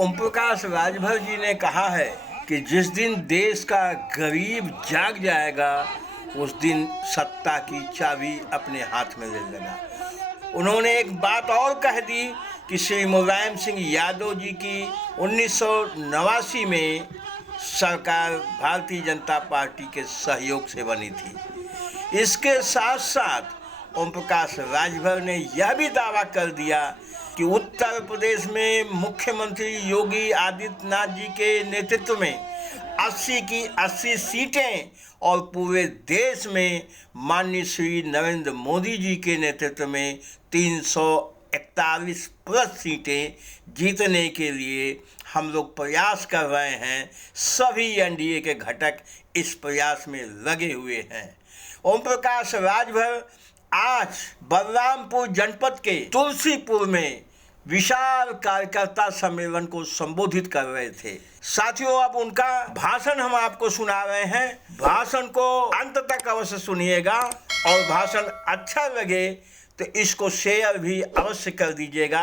ओम प्रकाश राजभर जी ने कहा है कि जिस दिन देश का गरीब जाग जाएगा उस दिन सत्ता की चाबी अपने हाथ में ले लेगा। उन्होंने एक बात और कह दी कि श्री मुलायम सिंह यादव जी की 1989 में सरकार भारतीय जनता पार्टी के सहयोग से बनी थी। इसके साथ साथ ओम प्रकाश राजभर ने यह भी दावा कर दिया कि उत्तर प्रदेश में मुख्यमंत्री योगी आदित्यनाथ जी के नेतृत्व में 80 की 80 सीटें और पूरे देश में माननीय श्री नरेंद्र मोदी जी के नेतृत्व में 341 प्लस सीटें जीतने के लिए हम लोग प्रयास कर रहे हैं। सभी एनडीए के घटक इस प्रयास में लगे हुए हैं। ओम प्रकाश राजभर आज बलरामपुर जनपद के तुलसीपुर में विशाल कार्यकर्ता सम्मेलन को संबोधित कर रहे थे। साथियों, अब उनका भाषण हम आपको सुना रहे हैं। भाषण को अंत तक अवश्य सुनिएगा और भाषण अच्छा लगे तो इसको शेयर भी अवश्य कर दीजिएगा।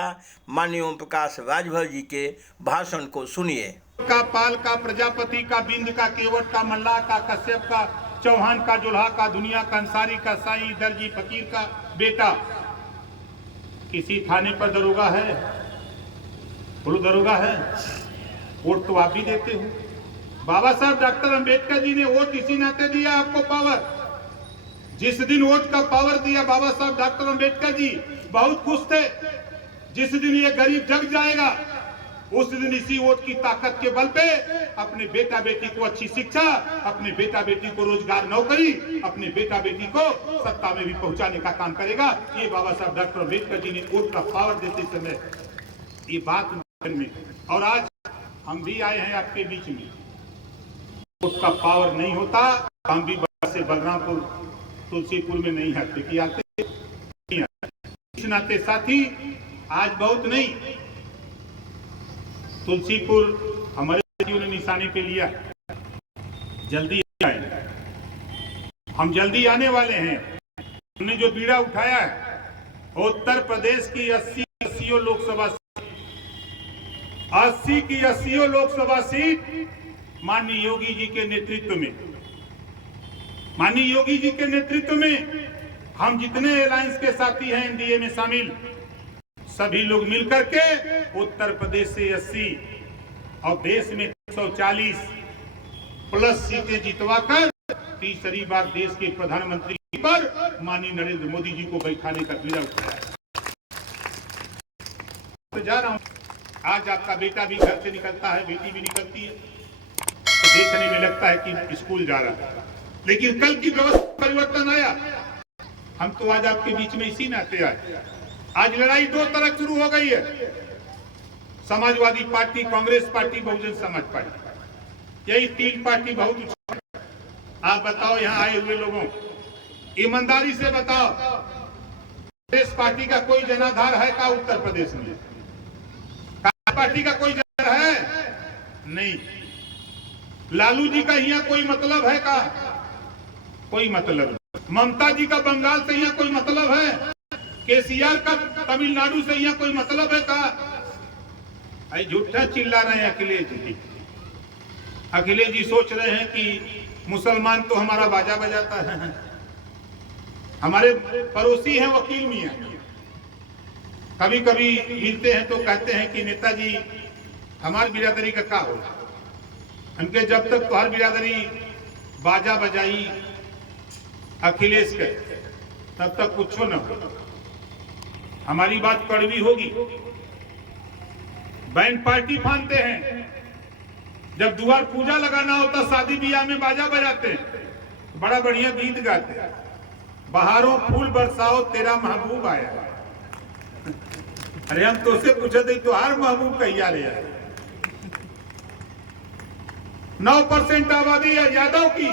माननीय ओम प्रकाश राजभर जी के भाषण को सुनिए। का, पाल का, प्रजापति का, बिंद का, केवट का, मल्लाह का, कश्यप का, चौहान का, जुल्हा का, दुनिया का, अंसारी का, साई, दर्जी, फकीर का बेटा किसी थाने पर दरोगा है, बोलो दरोगा है। वोट तो आप भी देते हो। बाबा साहब डॉक्टर अंबेडकर जी ने वोट इसी नाते दिया आपको पावर। जिस दिन वोट का पावर दिया बाबा साहब डॉक्टर अंबेडकर जी बहुत खुश थे। जिस दिन ये गरीब जग जाएगा उस दिन इसी वोट की ताकत के बल पे अपने बेटा बेटी को अच्छी शिक्षा, अपने बेटा बेटी को रोजगार, नौकरी, अपने बेटा बेटी को सत्ता में भी पहुंचाने का काम करेगा। ये बाबा साहब डॉक्टर अम्बेडकर जी ने वोट का पावर देते समय ये बात में, और आज हम भी आए हैं आपके बीच में। वोट का पावर नहीं होता हम भी से बलरामपुर तुलसीपुर में नहीं आते। इस नाते साथी आज बहुत नहीं, तुलसीपुर हमारे साथियों ने निशाने पे लिया। जल्दी आए, हम जल्दी आने वाले हैं। हमने जो बीड़ा उठाया है उत्तर प्रदेश की 80 लोकसभा सीट, 80 की 80 लोकसभा सीट माननीय योगी जी के नेतृत्व में, माननीय योगी जी के नेतृत्व में हम जितने अलायंस के साथी हैं एनडीए में शामिल, सभी लोग मिलकर के उत्तर प्रदेश से 80 और देश में 140 प्लस सीटें जितवाकर तीसरी बार देश के प्रधानमंत्री पर माननीय नरेंद्र मोदी जी को बैठाने का बीड़ा उठाया। तो जा रहा हूं, आज आपका बेटा भी घर से निकलता है, बेटी भी निकलती है, तो देखने में लगता है कि स्कूल जा रहा है, लेकिन कल की व्यवस्था परिवर्तन आया। हम तो आज आपके बीच में इसी नाते आए। आज लड़ाई दो तरफ शुरू हो गई है, Samajwadi party, Congress party, Bahujan Samaj party, यही तीन पार्टी बहुत। आप बताओ यहाँ आए हुए लोगों, ईमानदारी से बताओ, कांग्रेस पार्टी का कोई जनाधार है का उत्तर प्रदेश में? कांग्रेस पार्टी का कोई जनाधार है? नहीं। लालू जी का यहाँ कोई मतलब है का? कोई मतलब नहीं। ममता जी का बंगाल से यहाँ कोई मतलब है? केसीआर का तमिलनाडु से यहाँ कोई मतलब है का? अरे झूठा चिल्ला रहे हैं अखिलेश जी। अखिलेश जी सोच रहे हैं कि मुसलमान तो हमारा बाजा बजाता है। हमारे पड़ोसी हैं वकील मियां, कभी कभी मिलते हैं तो कहते हैं कि नेताजी हमारी बिरादरी का क्या हो। उनके जब तक तुम्हारी बिरादरी बाजा बजाई अखिलेश के तब तक कुछ न हो, हमारी बात कड़वी होगी। बैंड पार्टी फानते हैं, जब द्वार पूजा लगाना होता शादी ब्याह में बाजा बजाते हैं, बड़ा बढ़िया गीत गाते हैं, बहारों फूल बरसाओ तेरा महबूब आया। अरे हम तो से पूछे थे तो हर महबूब कहिया रे। 9% आबादी है यादव की,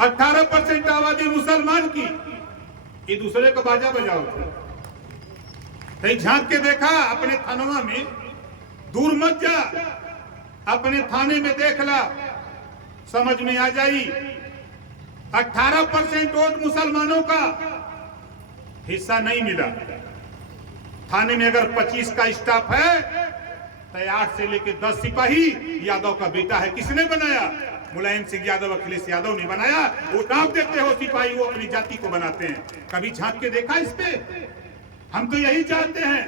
18% आबादी मुसलमान की, ये दूसरे का बाजा बजाओ। कहीं झांक के देखा अपने थानवा में? दूर मत जा, अपने थाने में देख ला, समझ में आ जाई। 18% वोट मुसलमानों का हिस्सा नहीं मिला। थाने में अगर 25 का स्टाफ है तो 8 से लेकर 10 सिपाही यादव का बेटा है। किसने बनाया? मुलायम सिंह यादव, अखिलेश यादव ने बनाया। वो नाम देते हो सिपाही, वो अपनी जाति को बनाते हैं। कभी झांक के देखा इस पे? हम तो यही चाहते हैं,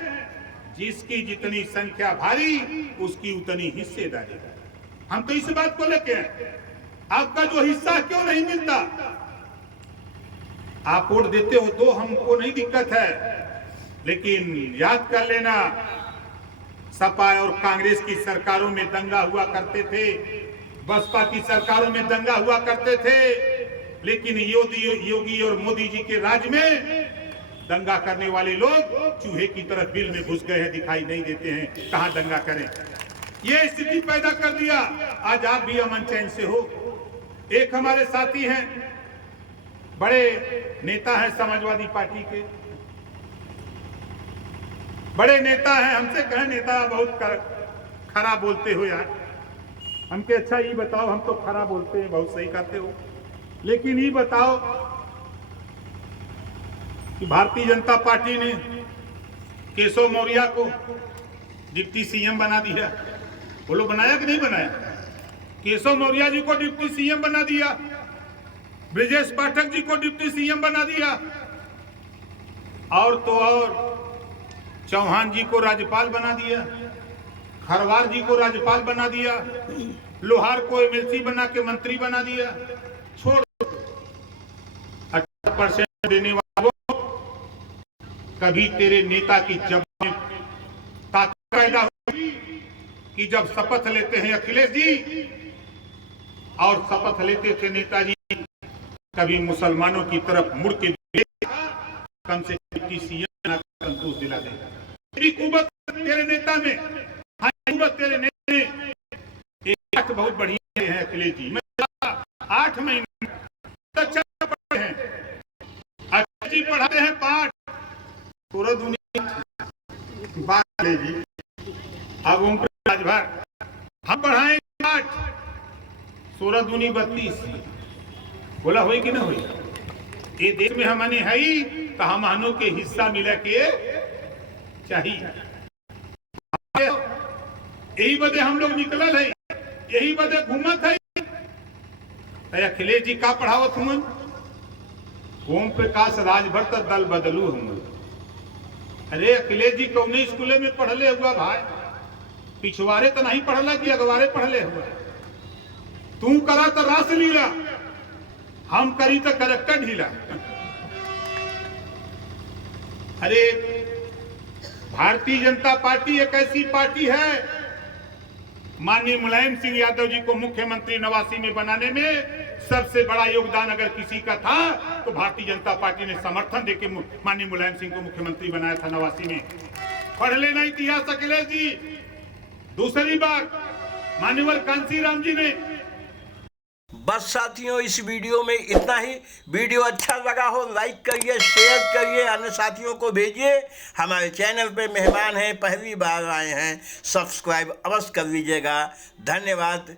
जिसकी जितनी संख्या भारी उसकी उतनी हिस्सेदारी। हम तो इस बात को लेके हैं, आपका जो हिस्सा क्यों नहीं मिलता? आप वोट देते हो तो हमको नहीं दिक्कत है, लेकिन याद कर लेना, सपा और कांग्रेस की सरकारों में दंगा हुआ करते थे, बसपा की सरकारों में दंगा हुआ करते थे, लेकिन योगी और मोदी जी के राज में दंगा करने वाले लोग चूहे की तरह बिल में घुस गए हैं, दिखाई नहीं देते हैं, कहां दंगा करें। ये स्थिति पैदा कर दिया। आज आप भी अमन चैन से हो। एक हमारे साथी हैं, बड़े नेता हैं समाजवादी पार्टी के, बड़े नेता हैं, हमसे कहे नेता बहुत खराब बोलते हो यार। हमके अच्छा ये बताओ, हम तो खराब बोलते हैं, बहुत सही कहते हो, लेकिन ये बताओ कि भारतीय जनता पार्टी ने केशव मौर्य को डिप्टी सीएम बना दिया। बोलो बनाया कि नहीं बनाया? केशव मौर्य जी को डिप्टी सीएम बना दिया, ब्रजेश पाठक जी को डिप्टी सीएम बना दिया, और तो और चौहान जी को राज्यपाल बना दिया, खरवार जी को राज्यपाल बना दिया, लोहार को एमएलसी बना के मंत्री बना दिया। छोड़ 18% देने वालों, कभी तेरे नेता की जबान में ताकत पैदा हुई कि जब शपथ लेते हैं अखिलेश जी और शपथ लेते थे नेताजी, कभी मुसलमानों की तरफ मुड़ के कम से कम सीएम संतोष दिला देगा। तेरी कुवत तेरे नेता में, कुवत तेरे नेता में। एक बहुत बढ़िया है अखिलेश जी, मैं 8 महीने अच्छा पढ़े हैं, अखिलेश जी पढ़ाते हैं पाठ पूरा दुनिया बात ले जी। अब ओम प्रकाश भर हम पढ़ाएं पाठ 16 दूनी 32। बोला हुई कि ना हुई? ये देश में हमने है ही तो हम के हिस्सा मिला के चाहिए। यही बदे हम लोग निकलल है, यही बदे घूमत है। अखिलेश जी का पढ़ावत हूँ, ओम प्रकाश राजभर तक दल बदलू हूँ। अरे अखिलेश जी कौन स्कूल में पढ़ले हुआ भाई? पिछवाड़े तो नहीं पढ़ला कि अगवारे पढ़ले हुआ? तू करा तो रास लीला, हम करी तो करक्टर ढीला। अरे भारतीय जनता पार्टी एक ऐसी पार्टी है, माननीय मुलायम सिंह यादव जी को मुख्यमंत्री 89 में बनाने में सबसे बड़ा योगदान अगर किसी का था तो भारतीय जनता पार्टी ने समर्थन देके माननीय मुलायम सिंह को मुख्यमंत्री बनाया था 89 में। पढ़ लेना इतिहास अखिलेश जी। दूसरी बार माननीय कांसीराम जी ने। बस साथियों, इस वीडियो में इतना ही। वीडियो अच्छा लगा हो लाइक करिए, शेयर करिए, अन्य साथियों को भेजिए। हमारे चैनल पे मेहमान हैं, पहली बार आए हैं, सब्सक्राइब अवश्य कर लीजिएगा। धन्यवाद।